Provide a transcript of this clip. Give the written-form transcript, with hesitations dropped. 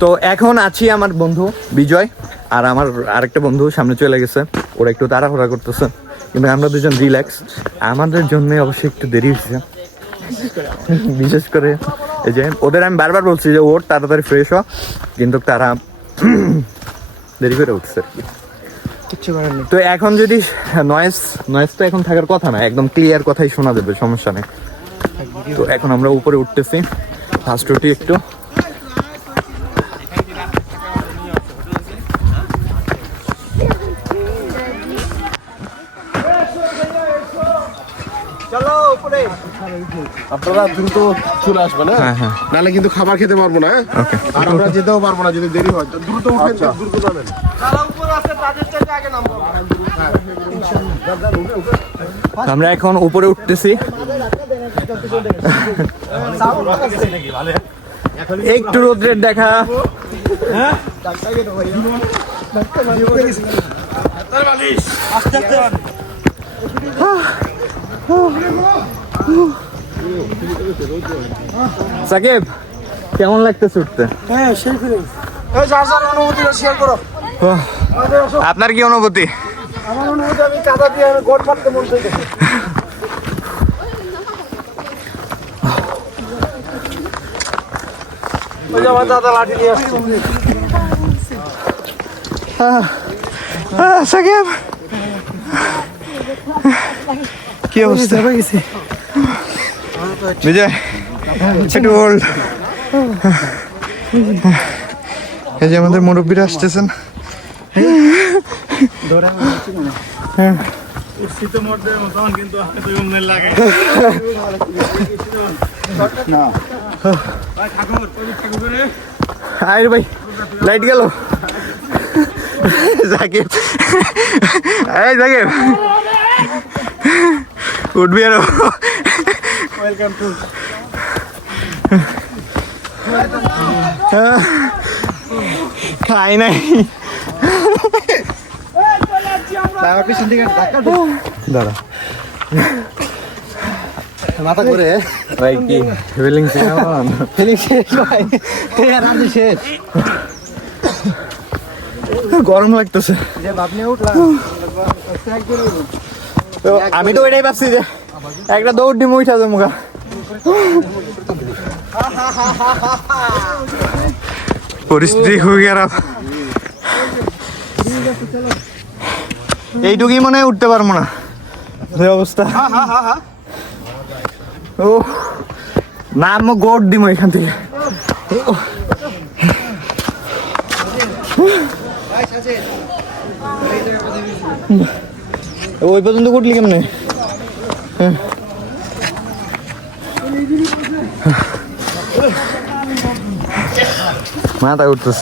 তো এখন আছি আমার বন্ধু বিজয় আর আমার আরেকটা বন্ধু সামনে চলে গেছে, ওরা একটু তাড়াহুড়া করতেছে, কিন্তু আমরা দুজন রিল্যাক্স। আমাদের জন্য অবশ্যই একটু দেরি হয়েছে, বিশেষ করে এই যে ওদের আমি বারবার বলছি যে ওর তাড়াতাড়ি ফ্রেশ হ, কিন্তু তারা দেরি করে উঠছে। তো এখন যদি নয়েজ তো এখন থাকার কথা না, একদম ক্লিয়ার কথাই শোনা যাবে, সমস্যা নেই। তো এখন আমরা উপরে উঠতেছি, ফার্স্ট উঠি একটু। আপনারা দ্রুত চলে আসবেন, হ্যাঁ, নাহলে কিন্তু খাবার খেতে পারবো না, আর আমরা যেতেও পারবো না যদি দেরি হয়। দ্রুত উঠেন, দ্রুত যাবেন। আমরা এখন উপরে উঠতেছি, একটু রোদ্রের দেখা। সাকিব, কেমন লাগতেছে উঠতে? আপনার কি অনুভূতি? আমার অনুভূতি, আমি কাদা দিয়ে গোড় ফাটতে মন চাইছে। আমার দাদা লাঠি নিয়ে আসছে। সাকিব, কি অবস্থা? বিজয়, একটু হোল্ড। এই যে আমাদের মুরব্বীরা আসতেছেন। আরে ভাই, লাইট গেল। সাকিব, এই সাকিব, উঠবি আরো? Welcome to. খাই নাই, দাঁড়া মাথা করে ভাই, কি ফিলিং শেষ? গরম লাগতেছে। আমি তো ওইটাই ভাবছি যে একটা দৌড় ডিম উঠা যাবো গা। পরিস্থিতি খুবই খারাপ, এইটুকুই মনে হয় উঠতে পারবো না, যে অবস্থা। ও না, আমি গোট দিব এখান থেকে। ওই পর্যন্ত উঠলি কেমনে? মাথা উঠতেছে।